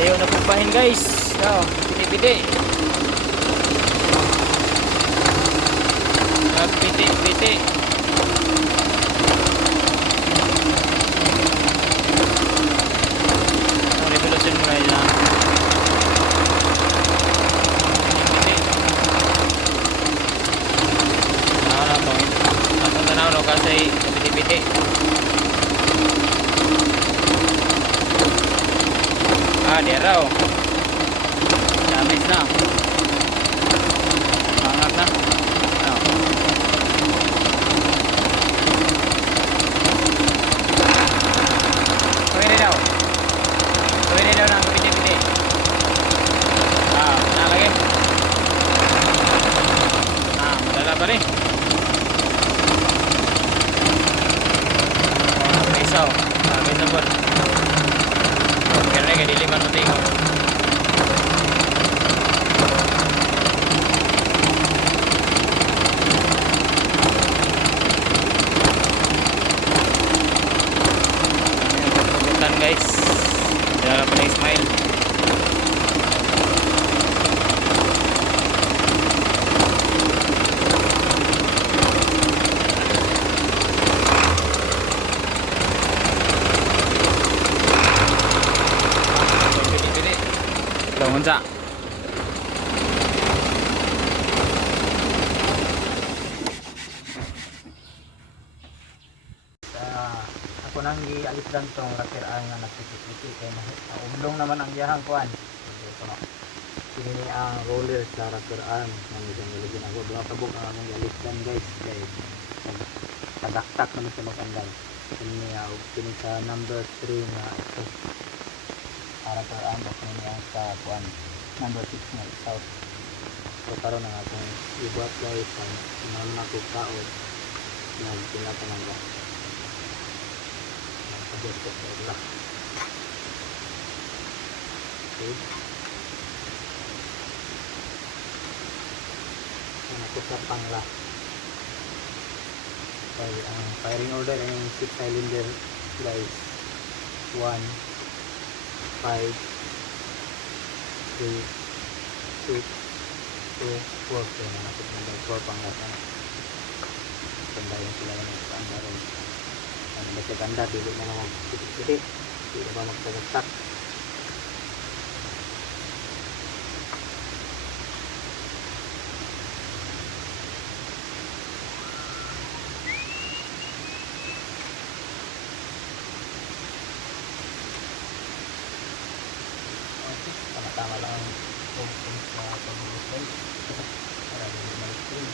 Ayaw na pumpahin guys. Oh, piti-piti. Piti-piti. Ang revolution mo guys ha. Piti-piti. Ano to? Atong tanaw no kasi piti-piti. Dia raw. Damage na. Mangat na. Pwede daw. Pwede daw ng piti-piti. Nalagay. Madala pa rin. Nakapisaw. Nakapisaw po. Kaya diliman mo tingog. Pugutan guys. Dala pa na smile. Unsa? Ako nang gialisdan tong rakiraan nga nagpipiti kay umlong naman ang iyahang kuan. Ini ang roller sa rakiraan nang isang galigin ako duha ka buk ang among gialisdan guys kay padaktak naman sa magandang. Kini sa number 3 nga ito. Para sa ambak niya sa kuan number 6 na south. So karon na akong ibuat guys ang naman ako kaot na pinapanangga. Pagod ko sa ila. Okay. Ako sa pangla. Okay, ang firing order ay 6 cylinder guys. 1 5 3 6 2 4 kaya nanapit na by 4 panglatan pandayan sila ng pandaron ang basta ganda dili na naman piti-piti hindi na ba magtagagtak tama lang ang focus sa pag-uusay para hindi mag-screen.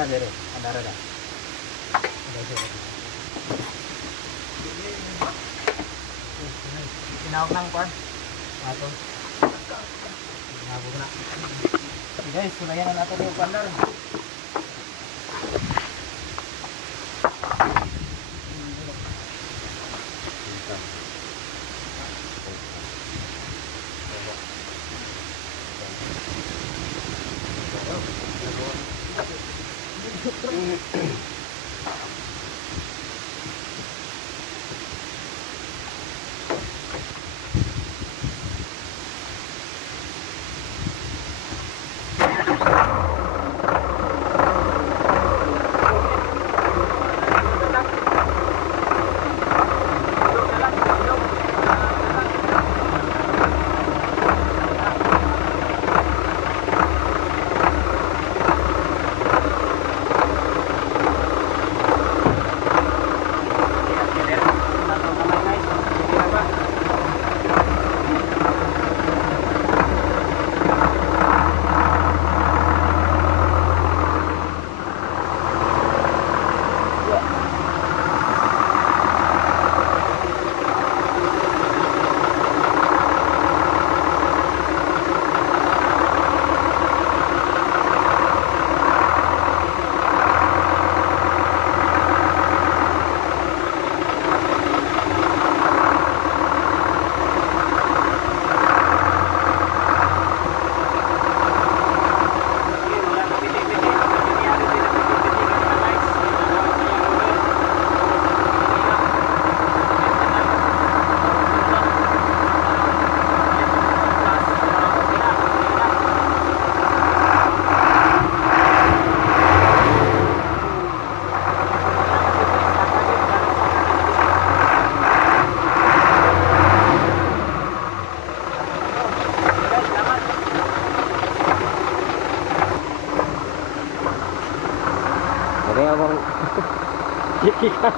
Dere, andara dah. Tinawag nang kuan. Ato. Nabog na. Guys, sulayan na nato yung pandar. Chikikan.